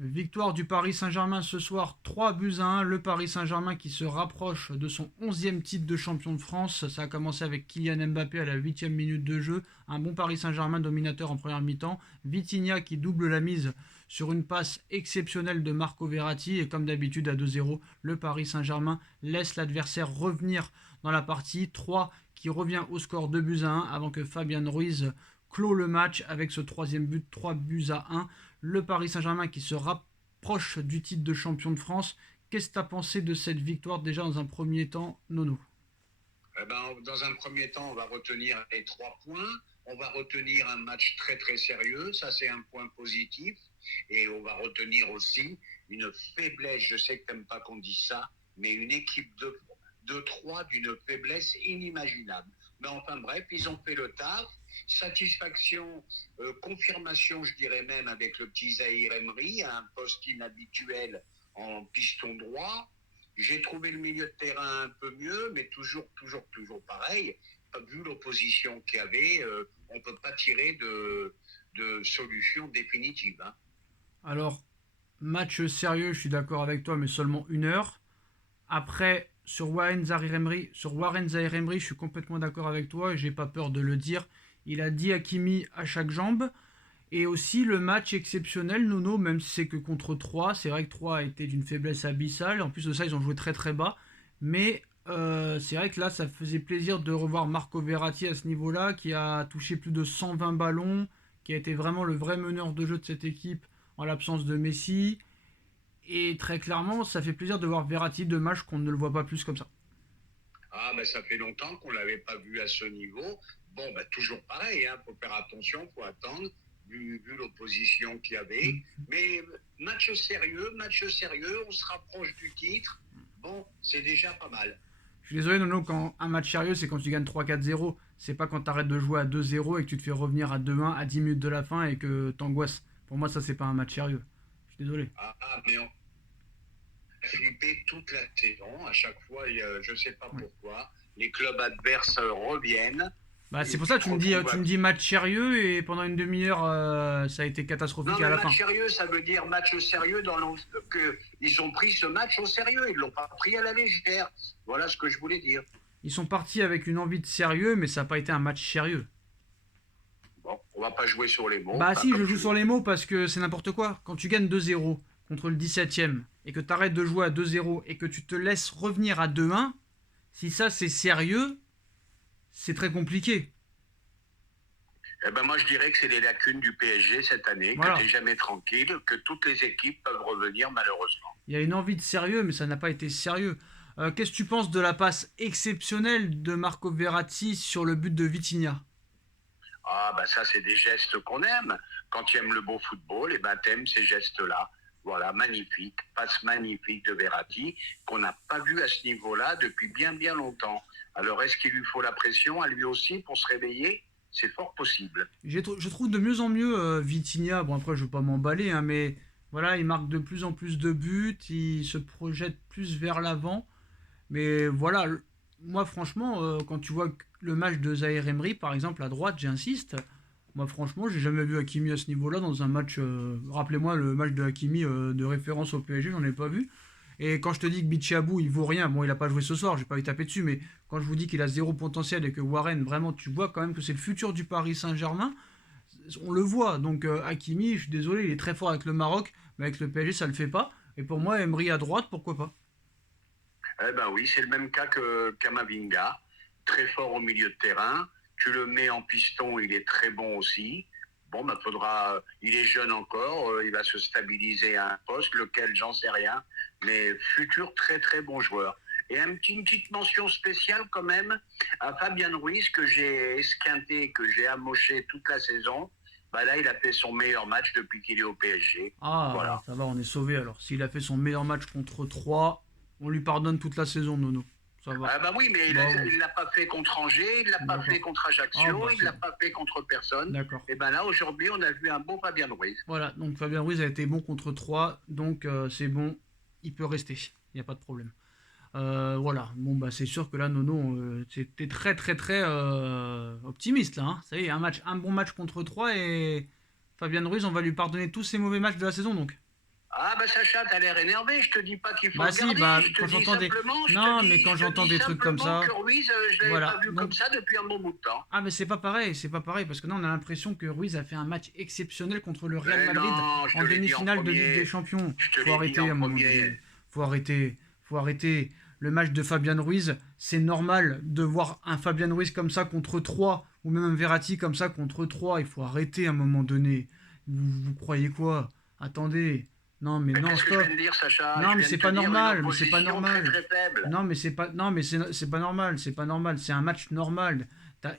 Victoire du Paris Saint-Germain ce soir, 3-1. Le Paris Saint-Germain qui se rapproche de son 11e titre de champion de France. Ça a commencé avec Kylian Mbappé à la 8e minute de jeu. Un bon Paris Saint-Germain dominateur en première mi-temps. Vitinha qui double la mise sur une passe exceptionnelle de Marco Verratti. Et comme d'habitude à 2-0, le Paris Saint-Germain laisse l'adversaire revenir dans la partie. 3 qui revient au score 2-1 avant que Fabian Ruiz clôt le match avec ce troisième but, 3-1. Le Paris Saint-Germain qui se rapproche du titre de champion de France. Qu'est-ce que tu as pensé de cette victoire déjà dans un premier temps, Nono? Dans un premier temps, on va retenir les 3 points. On va retenir un match très très sérieux. Ça, c'est un point positif. Et on va retenir aussi une faiblesse. Je sais que tu n'aimes pas qu'on dise ça, mais une équipe de 3 d'une faiblesse inimaginable. Mais enfin bref, ils ont fait le taf. Satisfaction, confirmation, je dirais même, avec le petit Zahir Emery, à un poste inhabituel en piston droit. J'ai trouvé le milieu de terrain un peu mieux, mais toujours pareil. Vu l'opposition qu'il y avait, on ne peut pas tirer de solution définitive. Hein. Alors, match sérieux, je suis d'accord avec toi, mais seulement 1 heure. Après, sur Warren Zahir Emery, je suis complètement d'accord avec toi et j'ai pas peur de le dire. Il a dit Hakimi à chaque jambe. Et aussi le match exceptionnel, Nono, même si c'est que contre 3, c'est vrai que 3 a été d'une faiblesse abyssale. En plus de ça, ils ont joué très très bas. Mais c'est vrai que là, ça faisait plaisir de revoir Marco Verratti à ce niveau-là, qui a touché plus de 120 ballons, qui a été vraiment le vrai meneur de jeu de cette équipe en l'absence de Messi. Et très clairement, ça fait plaisir de voir Verratti de match qu'on ne le voit pas plus comme ça. Ah, ben ça fait longtemps qu'on ne l'avait pas vu à ce niveau. Bon, ben toujours pareil, hein, faut faire attention, faut attendre, vu l'opposition qu'il y avait. Mais match sérieux, on se rapproche du titre. Bon, c'est déjà pas mal. Je suis désolé, Nono, quand un match sérieux, c'est quand tu gagnes 3-4-0. C'est pas quand tu arrêtes de jouer à 2-0 et que tu te fais revenir à 2-1 à 10 minutes de la fin et que t'angoisses. Pour moi, ça, c'est pas un match sérieux. Je suis désolé. Mais on a flippé toute la saison. À chaque fois, je ne sais pas Ouais. pourquoi, les clubs adverses reviennent. Bah, c'est Et pour tu ça te que retrouves tu à... me dis match sérieux et pendant une demi-heure, ça a été Non, catastrophique à mais la fin. match sérieux, ça veut dire match sérieux qu'ils ont pris ce match au sérieux. Ils ne l'ont pas pris à la légère. Voilà ce que je voulais dire. Ils sont partis avec une envie de sérieux, mais ça n'a pas été un match sérieux. Bon, on va pas jouer sur les mots, Bah enfin, si, je comme joue tu sur veux. les mots parce que c'est n'importe quoi. Quand tu gagnes 2-0 contre le 17e et que tu arrêtes de jouer à 2-0 et que tu te laisses revenir à 2-1, si ça c'est sérieux, c'est très compliqué. Eh ben moi, je dirais que c'est les lacunes du PSG cette année, que tu Voilà. n'es jamais tranquille, que toutes les équipes peuvent revenir malheureusement. Il y a une envie de sérieux, mais ça n'a pas été sérieux. Qu'est-ce que tu penses de la passe exceptionnelle de Marco Verratti sur le but de Vitinha? Ah, ben ça, c'est des gestes qu'on aime. Quand tu aimes le beau football, et ben t'aimes ces gestes-là. Voilà, magnifique, passe magnifique de Verratti, qu'on n'a pas vu à ce niveau-là depuis bien bien longtemps. Alors, est-ce qu'il lui faut la pression à lui aussi pour se réveiller? C'est fort possible. Je trouve de mieux en mieux Vitinha. Bon, après, je ne veux pas m'emballer, hein, mais voilà, il marque de plus en plus de buts, il se projette plus vers l'avant. Mais voilà, moi, franchement, quand tu vois le match de Zaire Emery, par exemple, à droite, j'insiste. Moi, franchement, j'ai jamais vu Hakimi à ce niveau-là dans un match. Rappelez-moi le match de Hakimi de référence au PSG, j'en ai pas vu. Et quand je te dis que Bichabou, il vaut rien, bon, il a pas joué ce soir, j'ai pas lui taper dessus, mais quand je vous dis qu'il a zéro potentiel et que Warren, vraiment, tu vois quand même que c'est le futur du Paris Saint-Germain, on le voit. Donc, Hakimi, je suis désolé, il est très fort avec le Maroc, mais avec le PSG, ça le fait pas. Et pour moi, Emery à droite, pourquoi pas? Eh ben oui, c'est le même cas que Kamavinga, très fort au milieu de terrain. Tu le mets en piston, il est très bon aussi. Bon, ben faudra, il est jeune encore, il va se stabiliser à un poste, lequel j'en sais rien, mais futur très très bon joueur. Et une petite mention spéciale quand même à Fabian Ruiz que j'ai esquinté, que j'ai amoché toute la saison. Bah là, il a fait son meilleur match depuis qu'il est au PSG. Ah, bah, Voilà. ça va, on est sauvé alors. S'il a fait son meilleur match contre 3, on lui pardonne toute la saison, Nono. Ça va. Ah bah oui, mais Bah oui, il l'a pas fait contre Angers, il l'a pas fait d'accord. contre Ah, Ajaccio, bah il c'est l'a bon. pas fait contre personne. D'accord. Et ben là, aujourd'hui, on a vu un bon Fabien Ruiz. Voilà, donc Fabien Ruiz a été bon contre 3, donc c'est bon, il peut rester. Il n'y a pas de problème. Voilà, bon, bah c'est sûr que là, Nono, c'était très, très, très optimiste là. Hein. Ça y est, un bon match contre 3 et Fabien Ruiz, on va lui pardonner tous ses mauvais matchs de la saison donc. Ah bah Sacha, t'as l'air énervé, je te dis pas qu'il faut Bah le si, garder, bah quand j'entends des... Non, mais quand j'entends des trucs comme ça... que Ruiz, je l'avais pas Voilà. vu comme Donc, ça depuis un bon bout de temps. ah mais c'est pas pareil, parce que là on a l'impression que Ruiz a fait un match exceptionnel contre le Real Mais Madrid non, je en te l'ai dit en demi-finale de Ligue des premier. Champions. Je te Faut l'ai dit arrêter en à un moment premier. donné. Faut arrêter. Faut arrêter. Le match de Fabian Ruiz, c'est normal de voir un Fabian Ruiz comme ça contre 3 ou même un Verratti comme ça contre 3. Il faut arrêter à un moment donné. Vous croyez quoi? Attendez. Non mais Mais non, qu'est-ce que je stop. viens de dire, Sacha? Non Je mais viens c'est de te pas dire une normal, mais c'est pas opposition très normal. très faible. Non mais c'est pas normal, c'est pas normal. C'est un match normal.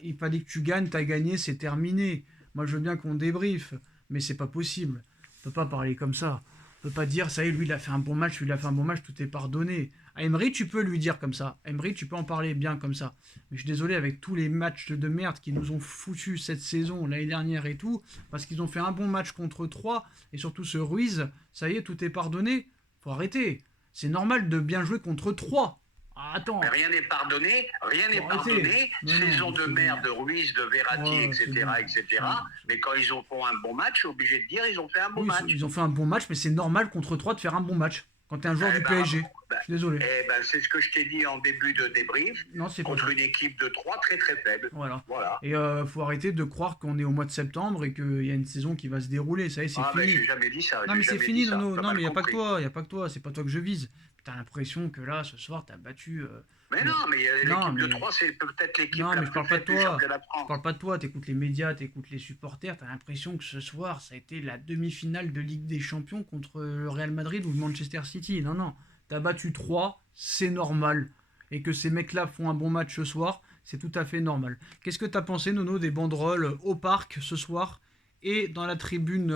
Il fallait que tu gagnes, t'as gagné, c'est terminé. Moi je veux bien qu'on débriefe, mais c'est pas possible. On peut pas parler comme ça. On peut pas dire ça y est, lui il a fait un bon match, lui il a fait un bon match, tout est pardonné. À Emery tu peux lui dire comme ça. À Emery tu peux en parler bien comme ça. Mais je suis désolé avec tous les matchs de merde qui nous ont foutu cette saison, l'année dernière et tout, parce qu'ils ont fait un bon match contre 3 et surtout ce Ruiz, ça y est, tout est pardonné. Faut arrêter. C'est normal de bien jouer contre 3. Ah, Mais attends, rien n'est pardonné, rien faut n'est arrêter. pardonné. Mais Saison non, de c'est merde bon. de Ruiz, de Verratti, Ouais, c'est bon. etc., C'est bon. etc. Mais quand ils ont fait un bon match, je suis obligé de dire ils ont fait un bon Oui, match. ils ont fait un bon match, mais c'est normal contre 3 de faire un bon match. Quand t'es un joueur Eh du ben, PSG. ben, Je suis désolé. c'est ce que je t'ai dit en début de débrief, Non, c'est pas contre ça. une équipe de 3 très très faible. Voilà. Voilà. Et faut arrêter de croire qu'on est au mois de septembre et qu'il y a une saison qui va se dérouler. Ça y est, c'est Ah ben fini. j'ai jamais dit ça, Non, j'ai mais c'est jamais dit fini, ça. Nono. T'as Non, mal mais il n'y a pas que compris. toi. Il n'y a pas que toi. C'est pas toi que je vise. T'as l'impression que là, ce soir, t'as battu. Mais le- non, mais Non, l'équipe de mais 3, c'est peut-être l'équipe Non, la mais je plus parle pas de faible du toi. championnat de Je France. parle pas de toi. T'écoutes les médias, t'écoutes les supporters. T'as l'impression que ce soir, ça a été la demi-finale de Ligue des Champions contre le Real Madrid ou le Manchester City. Non, non. T'as battu 3, c'est normal. Et que ces mecs-là font un bon match ce soir, c'est tout à fait normal. Qu'est-ce que t'as pensé, Nono, des banderoles au parc ce soir et dans la tribune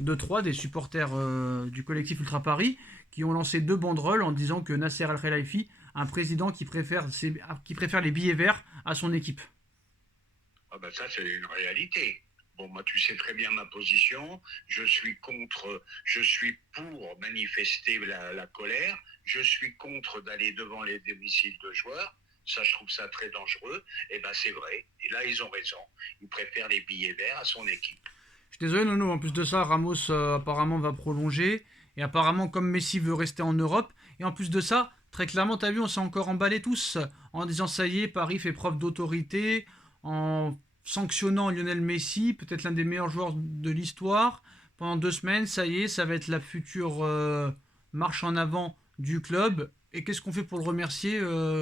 de 3 des supporters du collectif Ultra Paris qui ont lancé 2 banderoles en disant que Nasser Al-Khelaifi, un président qui préfère les billets verts à son équipe. Ah ben ça, c'est une réalité. Bon, moi, tu sais très bien ma position. Je suis pour manifester la colère. Je suis contre d'aller devant les domiciles de joueurs. Ça, je trouve ça très dangereux. Et ben, c'est vrai. Et là, ils ont raison. Ils préfèrent les billets verts à son équipe. Je suis désolé, Nono, en plus de ça, Ramos apparemment va prolonger. Et apparemment, comme Messi veut rester en Europe. Et en plus de ça, très clairement, t'as vu, on s'est encore emballé tous en disant ça y est, Paris fait preuve d'autorité, en sanctionnant Lionel Messi, peut-être l'un des meilleurs joueurs de l'histoire. Pendant 2 semaines, ça y est, ça va être la future marche en avant du club. Et qu'est-ce qu'on fait pour le remercier,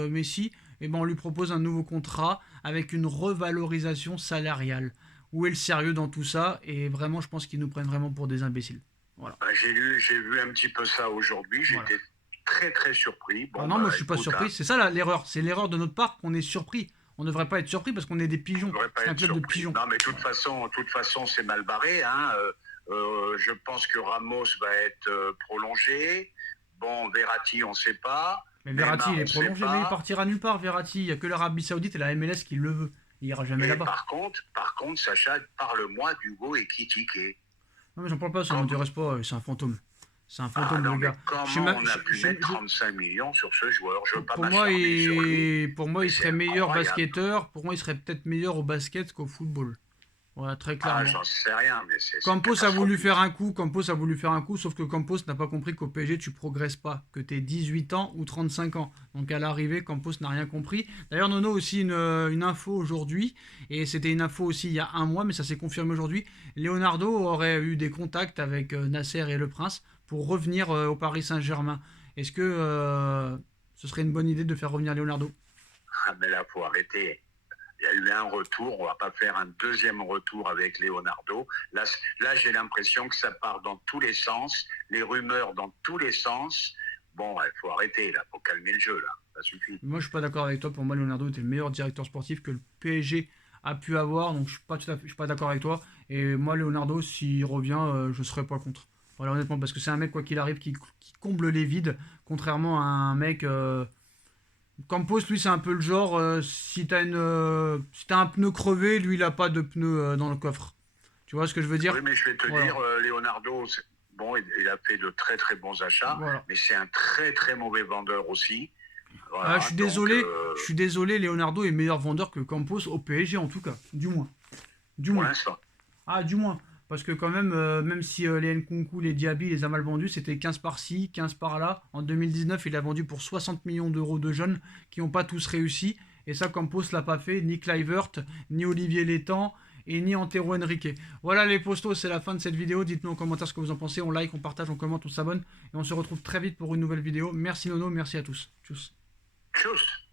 Messi? Eh ben, on lui propose un nouveau contrat avec une revalorisation salariale. Où est le sérieux dans tout ça? Et vraiment, je pense qu'ils nous prennent vraiment pour des imbéciles. Voilà. Ben, j'ai vu un petit peu ça aujourd'hui. Voilà. J'étais très, très surpris. Ah Bon, non, bah, moi je suis pas écoute, surpris. hein, C'est ça l'erreur. C'est l'erreur de notre part qu'on est surpris. On ne devrait pas être surpris parce qu'on est des on ne pigeons. devrait pas C'est un être club de surpris. pigeons. Non, mais Voilà. de toute façon, c'est mal barré. Hein. Je pense que Ramos va être prolongé. Bon, Verratti, on ne sait pas. Mais Verratti, Neymar, il on est ne sait prolongé, mais il pas. partira nulle part. Verratti, il n'y a que l'Arabie Saoudite et la MLS qui le veut. Il ira jamais Et là-bas. par contre, Sacha, parle-moi d'Hugo Ekitike. Non, mais j'en parle pas, ça ne Comme... m'intéresse pas. C'est un fantôme. C'est un Ah fantôme, non, le mais gars. comment on a pu mettre 35 millions sur ce joueur? Je ne veux pas Pour moi, m'acharner sur lui, pour moi, mais il c'est serait meilleur incroyable. basketteur. Pour moi, il serait peut-être meilleur au basket qu'au football. Voilà, très Ah, clairement. j'en sais rien, mais c'est Campos a voulu catastrophique. faire un coup, Campos a voulu faire un coup, sauf que Campos n'a pas compris qu'au PSG tu progresses pas, que tu es 18 ans ou 35 ans. Donc à l'arrivée, Campos n'a rien compris. D'ailleurs, Nono aussi une info aujourd'hui, et c'était une info aussi il y a un mois, mais ça s'est confirmé aujourd'hui. Leonardo aurait eu des contacts avec Nasser et le Prince pour revenir au Paris Saint-Germain. Est-ce que ce serait une bonne idée de faire revenir Leonardo? Ah, mais là, faut arrêter. Il y a eu un retour, on va pas faire un deuxième retour avec Leonardo. Là j'ai l'impression que ça part dans tous les sens, les rumeurs dans tous les sens. Bon, il faut arrêter, là, faut calmer le jeu, là, ça suffit. Moi, je suis pas d'accord avec toi. Pour moi, Leonardo était le meilleur directeur sportif que le PSG a pu avoir. Donc, je suis pas d'accord avec toi. Et moi, Leonardo, s'il revient, je serais pas contre. Voilà, honnêtement, parce que c'est un mec, quoi qu'il arrive, qui comble les vides. Contrairement à un mec. Campos, lui, c'est un peu le genre. Si t'as un pneu crevé, lui, il a pas de pneu dans le coffre. Tu vois ce que je veux dire? Oui, mais je vais te Voilà. dire, Leonardo, bon, il a fait de très très bons achats, Voilà. mais c'est un très très mauvais vendeur aussi. Ah, Voilà, donc, je suis désolé, Leonardo est meilleur vendeur que Campos au PSG, en tout cas. Du moins. Du pour moins. l'instant. Ah, du moins. Parce que quand même, même si les Nkunku, les Diaby, il les a mal vendus, c'était 15 par-ci, 15 par-là. En 2019, il a vendu pour 60 millions d'euros de jeunes qui n'ont pas tous réussi. Et ça, Campos l'a pas fait, ni Kluivert, ni Olivier Létang, et ni Antero Henrique. Voilà les postos, c'est la fin de cette vidéo. Dites-nous en commentaire ce que vous en pensez. On like, on partage, on commente, on s'abonne. Et on se retrouve très vite pour une nouvelle vidéo. Merci Nono, merci à tous. Tchuss. Tchuss.